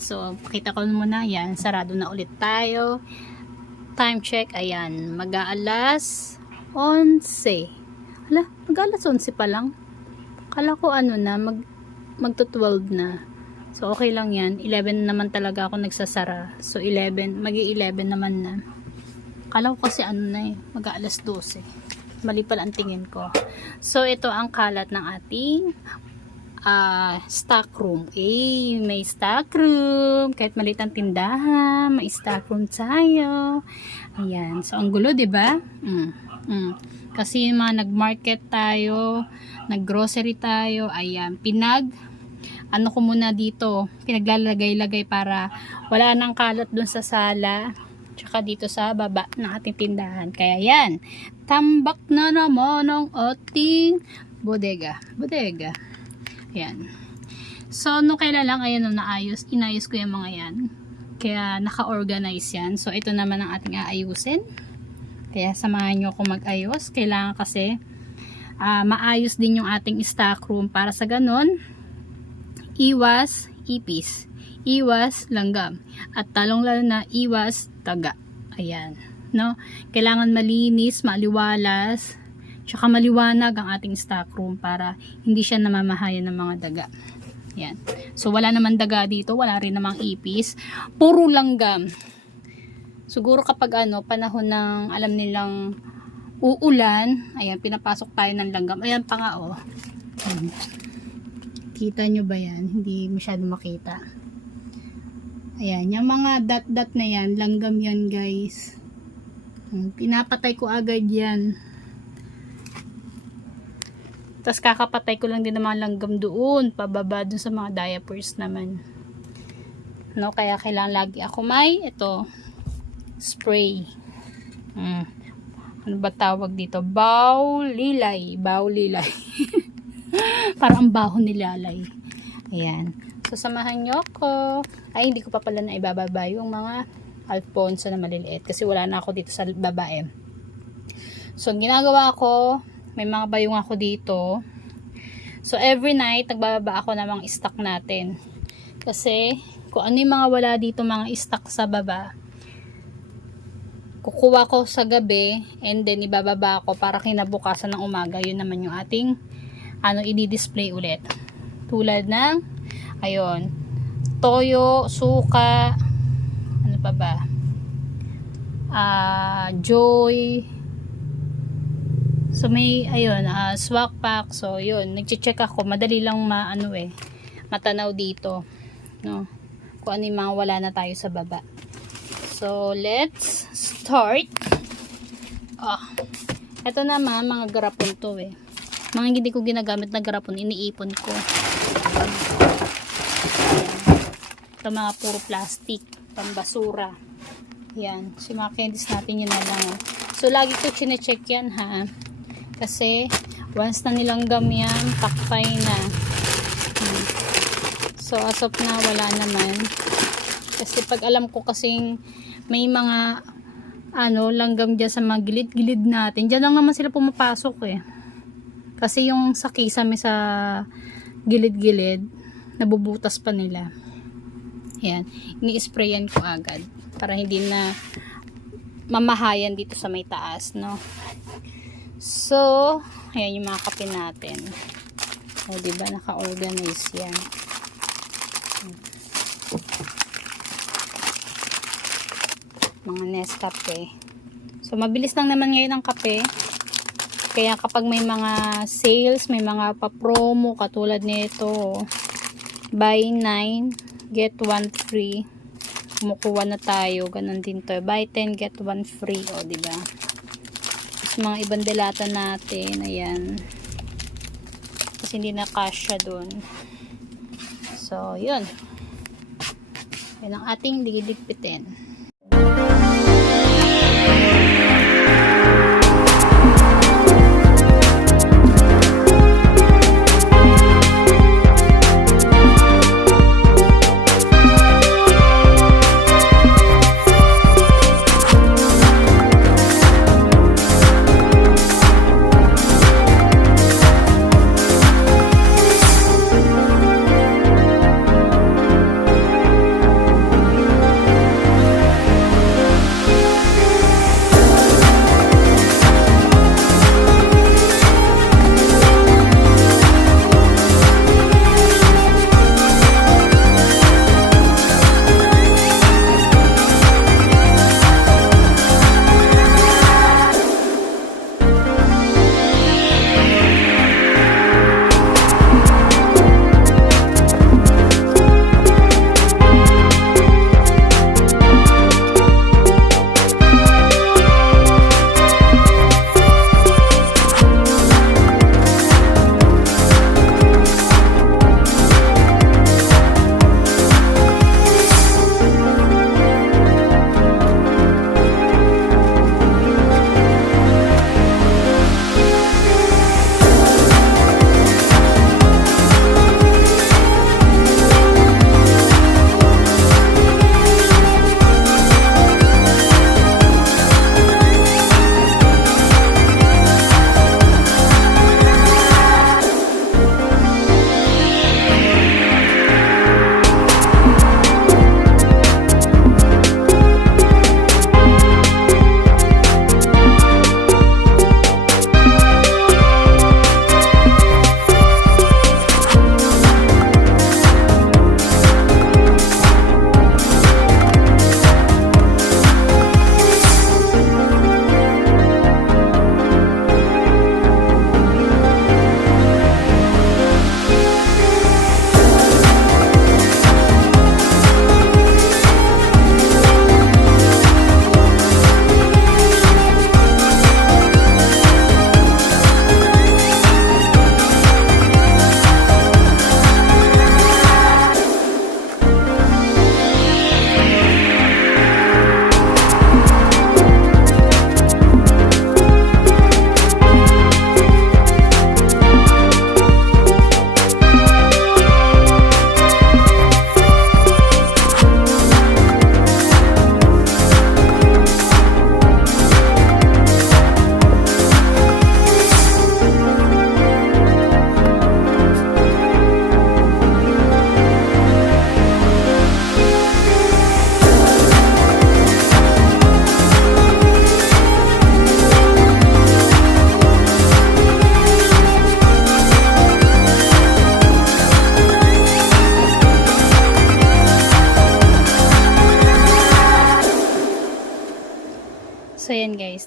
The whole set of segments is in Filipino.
So, pakita ko muna yan. Sarado na ulit tayo. Time check. Ayan. Mag-aalas 11. Hala, mag-aalas 11 pa lang. Kala ko ano na, mag, magto 12 na. So, okay lang yan. 11 naman talaga ako nagsasara. So, 11. Magi 11 naman na. Kala ko kasi ano na eh. Mag-aalas 12. Mali pala ang tingin ko. So, ito ang kalat ng ating ah stock room. Eh, may stock room. Kahit maliit ang tindahan, may stock room tayo. Ayan. So, ang gulo, ba? Mm. Mm. Kasi yung mga nag-market tayo, nag-grocery tayo, ayan, pinag ano ko muna dito, pinaglalagay-lagay para wala nang kalat dun sa sala tsaka dito sa baba ng ating tindahan. Kaya yan, tambak na naman ang ating bodega. Bodega. Yan. So, nung kailan lang, ayan, nung naayos, inayos ko yung mga yan. Kaya, naka-organize yan. So, ito naman ang ating aayusin. Kaya, samahan nyo ako mag-ayos. Kailangan kasi, ah, maayos din yung ating stock room para sa ganon, iwas ipis, iwas langgam, at talong lalo na iwas taga. Ayan. No? Kailangan malinis, maliwalas, tsaka maliwanag ang ating stock room para hindi siya namamahayan ng mga daga. Yan. So, wala naman daga dito, wala rin namang ipis. Puro langgam. Siguro kapag ano, panahon ng alam nilang uulan, ayan, pinapasok tayo ng langgam. Ayan pa nga, oh. Kita nyo ba yan? Hindi masyado makita. Ayan, yung mga dot-dot na yan, langgam yan guys. Pinapatay ko agad yan. Tapos kakapatay ko lang din ng mga langgam doon, pababa doon sa mga diapers naman. No, kaya kailangan lagi ako may ito spray. Hmm. Ano ba tawag dito? Bow lilay, bow lilay. Para ang baho ni lalay. Ayan. So, samahan nyo ko. Ay, hindi ko pa pala na ibababa yung mga alfonso na maliliit. Kasi wala na ako dito sa babae. So, ang ginagawa ko, may mga bayong ako dito. So, every night, nagbababa ako ng mga stock natin. Kasi, kung ano yung mga wala dito, mga stock sa baba, kukuha ko sa gabi, and then ibababa ko para kinabukasan ng umaga. Yun naman yung ating ano, i-display ulit. Tulad ng, ayun, toyo, suka, ano pa ba? Ah, joy. So may ayun, ah, swak pack. So yun, nagche-check ako, madali lang maano eh, matanaw dito, no. Kung ano yung mga wala na tayo sa baba. So let's start. Ah. Ito naman mga garapon to eh. Mga hindi ko ginagamit na garapon, iniipon ko. Ito mga puro plastic, pambasura. Yan. So, mga candies natin yun na lang. oh. So, lagi ko chinecheck yan ha. Kasi, once na nilanggam yan, takpay na. So, as of na, wala naman. Kasi pag alam ko kasing may mga ano, langgam dyan sa mga gilid-gilid natin. Diyan lang naman sila pumapasok eh. Kasi yung sa kisame sa gilid-gilid, nabubutas pa nila. Yan. Ini-sprayan ko agad. Para hindi na mamahayan dito sa may taas, no? So, ayan yung mga kape natin. O, diba? Naka-organize yan. Mga Nescafe. So, mabilis lang naman ngayon ang kape. Kaya kapag may mga sales, may mga pa-promo katulad nito, buy 9, get 1 free. Kumukuha na tayo, ganun din to. Buy 10, get 1 free, o, di ba? Mga ibang delata natin, ayan. Kasi hindi na kasya dun. So, yun. Yan ang ating digidikpitin.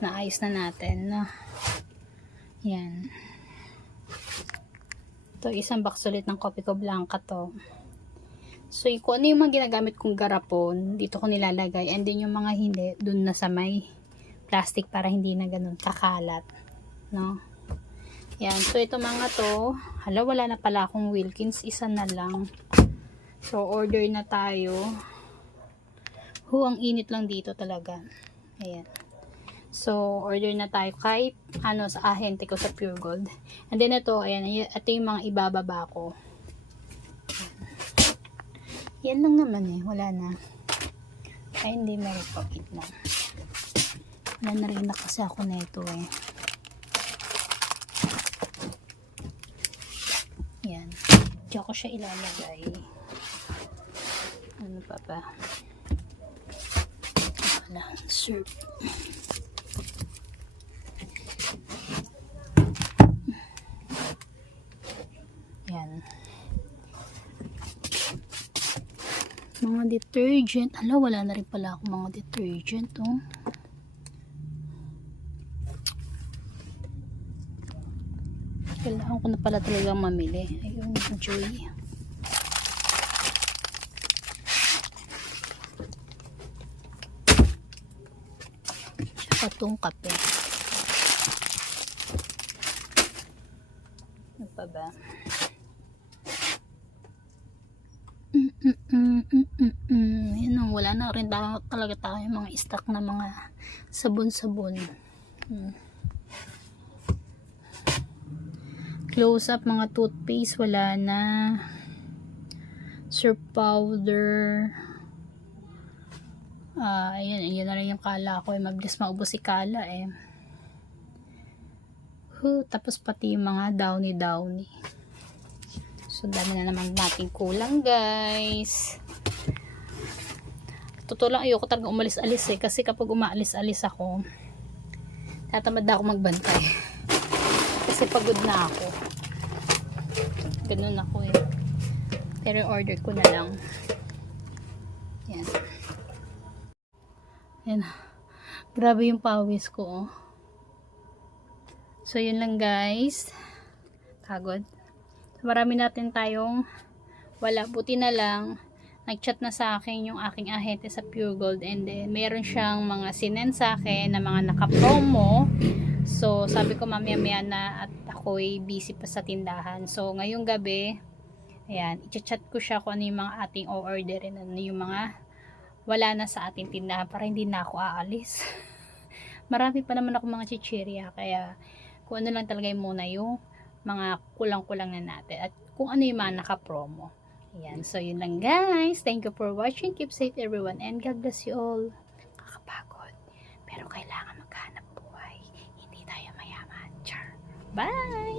Guys, naayos na natin. No? Yan. Ito, isang box ulit ng Coffee ko Blanca to. So, kung ano yung mga ginagamit kong garapon, dito ko nilalagay. And then yung mga hindi, dun na sa may plastic para hindi na ganun kakalat. No? Yan. So, ito mga to, hala, wala na pala akong Wilkins. Isa na lang. So, order na tayo. Hu, init lang dito talaga. Ayan. So, order na tayo kahit ano sa ahente ko sa Pure Gold. And then ito, ayan, ito yung mga ibababa ko. Yan lang naman eh, wala na. Ay, hindi meron pa. Wait lang. Wala na rin na kasi ako nito eh. Yan. Diyan ko siya ilalagay. Ano pa ba? Wala. Syrup. Yan. Mga detergent. Ala, wala na rin pala ako mga detergent, oh. Kailangan ko na pala talagang mamili. Ayun, Joy. Tsaka tong kape. Ano pa ba? Mm, mm, mm, mm, mm, mm. Yun ang wala na rin ta- talaga tayo mga stock na mga sabon-sabon. Hmm. Close up mga toothpaste wala na. Surf powder. Ah, ayun, ayun na rin yung kala ko. Eh. Mabilis maubos si kala eh. Huh, tapos pati yung mga downy downy. So, dami na naman nating kulang, guys. Totoo lang, ayoko talaga umalis-alis eh. Kasi kapag umaalis-alis ako, tatamad na ako magbantay. Kasi pagod na ako. Ganun ako eh. Pero order ko na lang. Yan. Yan. Grabe yung pawis ko, oh. So, yun lang, guys. Kagod. Marami natin tayong wala. Buti na lang, nag-chat na sa akin yung aking ahente sa Pure Gold and then meron siyang mga sinend sa akin na mga naka-promo. So, sabi ko mamaya-maya na at ako'y busy pa sa tindahan. So, ngayong gabi, ayan, i-chat ko siya kung ano yung mga ating o-orderin, ano yung mga wala na sa ating tindahan para hindi na ako aalis. Marami pa naman ako mga chichirya, kaya kung ano lang talaga yung muna yung mga kulang-kulang na natin at kung ano yung mga naka-promo. Ayan. So, yun lang guys. Thank you for watching. Keep safe everyone and God bless you all. Kakapagod. Pero kailangan maghanap buhay. Hindi tayo mayaman. Char. Bye!